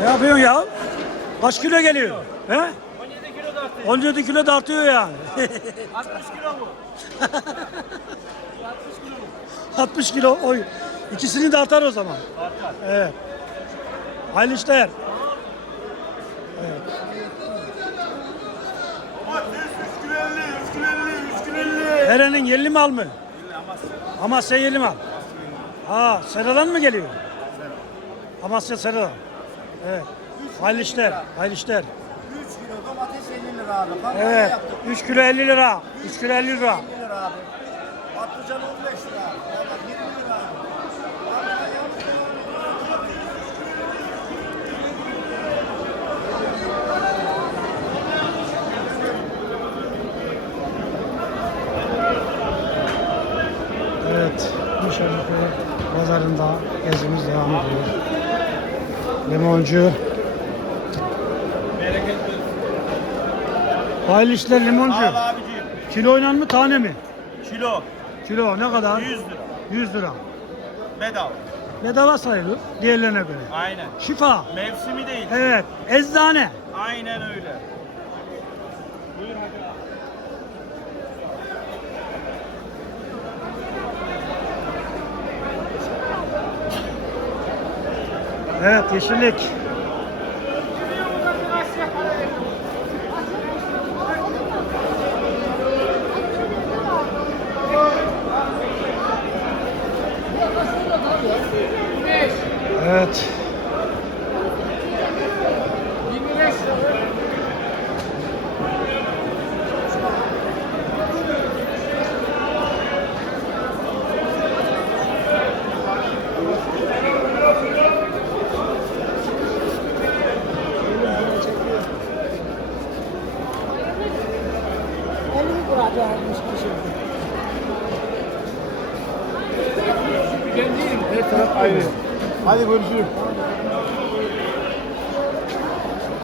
Ne yapıyorsun ya? Kaç kilo geliyor? He? 17 kilo da artık. 17 kilo da artıyor yani. 60 kilo bu. 60 kilo oy. İkisini de atar o zaman. Artar. Evet. Hayırlı işler. Domates 3 kilo 50, 3 kilo 50, 3 kilo 50. Eren'in yerli mal mı? Amasya yerli mal. Ha, Sera'dan mı geliyor? Amasya Sera'dan. Evet. Hayırlı işler. Hayırlı işler. 3 kilo domates 50 lira abi. Kampanya Evet. yaptık 3 kilo 50 lira. 3 kilo 50 lira. 50 lira abi. Patlıcan 15 lira. Valla 20 lira abi. Kampanya yaptık. Evet. Müşerrefe pazarında gezimiz devam ediyor. Limoncu. Hayırlı işler limoncu. Al abiciğim. Kiloyla mı tane mi? Kilo Kilo ne kadar? 100 lira. 100 lira. Bedava. Bedava sayılır diğerlerine göre. Aynen. Şifa. Mevsimi değil. Evet. Eczane. Aynen öyle. Buyur hadi. Evet yeşillik. Evet. Hadi görüşürüz.